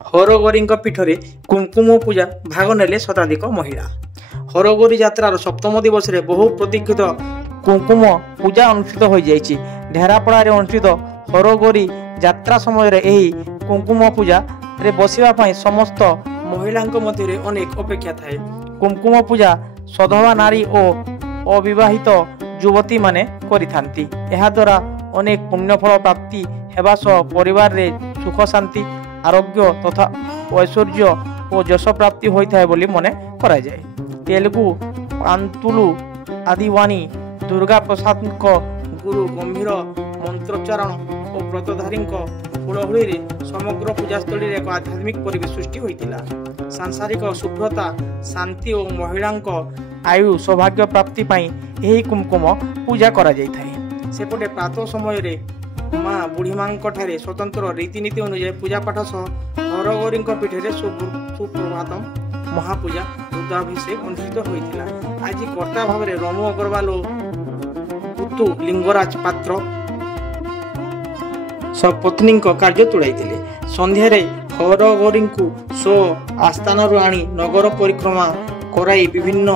ହରଗୌରୀଙ୍କ ପୀଠରେ କୁଙ୍କୁମ ପୂଜା ଭାଗ ନେଲେ ଶତାଧିକ ମହିଳା। ହରଗୌରୀ ଯାତ୍ରାର ସପ୍ତମ ଦିବସରେ ବହୁ ପ୍ରତୀକ୍ଷିତ କୁଙ୍କୁମ ପୂଜା ଅନୁଷ୍ଠିତ ହୋଇଯାଇଛି। ଢେରାପଡ଼ାରେ ଅନୁଷ୍ଠିତ ହରଗୌରୀ ଯାତ୍ରା ସମୟରେ ଏହି କୁଙ୍କୁମ ପୂଜାରେ ବସିବା ପାଇଁ ସମସ୍ତ ମହିଳାଙ୍କ ମଧ୍ୟରେ ଅନେକ ଅପେକ୍ଷା ଥାଏ। କୁଙ୍କୁମ ପୂଜା ସଧବା ନାରୀ ଓ ଅବିବାହିତ ଯୁବତୀମାନେ କରିଥାନ୍ତି। ଏହାଦ୍ୱାରା ଅନେକ ପୁଣ୍ୟଫଳ ପ୍ରାପ୍ତି ହେବା ସହ ପରିବାରରେ ସୁଖ ଶାନ୍ତି ଆରୋଗ୍ୟ ତଥା ଐଶ୍ୱର୍ଯ୍ୟ ଓ ଯଶ ପ୍ରାପ୍ତି ହୋଇଥାଏ ବୋଲି ମନେ କରାଯାଏ। ତେଲୁଗୁ ପାନ୍ତୁଲୁ ଆଦିବାଣୀ ଦୁର୍ଗା ପ୍ରସାଦଙ୍କ ଗୁରୁ ଗମ୍ଭୀର ମନ୍ତ୍ରୋଚ୍ଚାରଣ ଓ ବ୍ରତଧାରୀଙ୍କ ହୁଳହୁଳିରେ ସମଗ୍ର ପୂଜାସ୍ଥଳୀରେ ଏକ ଆଧ୍ୟାତ୍ମିକ ପରିବେଶ ସୃଷ୍ଟି ହୋଇଥିଲା। ସାଂସାରିକ ଶୁଭ୍ରତା ଶାନ୍ତି ଓ ମହିଳାଙ୍କ ଆୟୁ ସୌଭାଗ୍ୟ ପ୍ରାପ୍ତି ପାଇଁ ଏହି କୁଙ୍କୁମ ପୂଜା କରାଯାଇଥାଏ। ସେପଟେ ପ୍ରାତଃ ସମୟରେ ମା ବୁଢ଼ୀମାଙ୍କ ଠାରେ ସ୍ୱତନ୍ତ୍ର ରୀତିନୀତି ଅନୁଯାୟୀ ପୂଜାପାଠ ସହ ହରଗୌରୀଙ୍କ ପୀଠରେ ସୁପ୍ରଭାତମ୍ ମହାପୂଜା ରୁଦ୍ରାଭିଷେକ ଅନୁଷ୍ଠିତ ହୋଇଥିଲା। ଆଜି କର୍ତ୍ତା ଭାବରେ ରମୁ ଅଗ୍ରୱାଲ ଓ ପୁତୁ ଲିଙ୍ଗରାଜ ପାତ୍ର ସପତ୍ନୀଙ୍କ କାର୍ଯ୍ୟ ତୁଳାଇଥିଲେ। ସନ୍ଧ୍ୟାରେ ହରଗୌରୀଙ୍କୁ ସ୍ୱ ଆସ୍ଥାନରୁ ଆଣି ନଗର ପରିକ୍ରମା କରାଇ ବିଭିନ୍ନ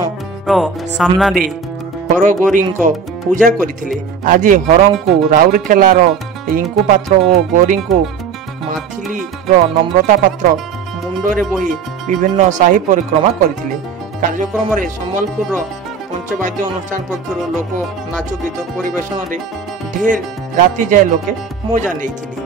ସାମ୍ନାରେ ହରଗୌରୀଙ୍କ ପୂଜା କରିଥିଲେ। ଆଜି ହରଙ୍କୁ ରାଉରକେଲାର ରିଙ୍କୁ ପାତ୍ର ଓ ଗୌରୀଙ୍କୁ ମାଥିଲିର ନମ୍ରତା ପାତ୍ର ମୁଣ୍ଡରେ ବୋହି ବିଭିନ୍ନ ସାହି ପରିକ୍ରମା କରିଥିଲେ। କାର୍ଯ୍ୟକ୍ରମରେ ସମ୍ବଲପୁରର ପଞ୍ଚବାଦ୍ୟ ଅନୁଷ୍ଠାନ ପକ୍ଷରୁ ଲୋକ ନାଚ ଗୀତ ପରିବେଷଣରେ ଢେର ରାତି ଯାଏ ଲୋକେ ମଜା ନେଇଥିଲେ।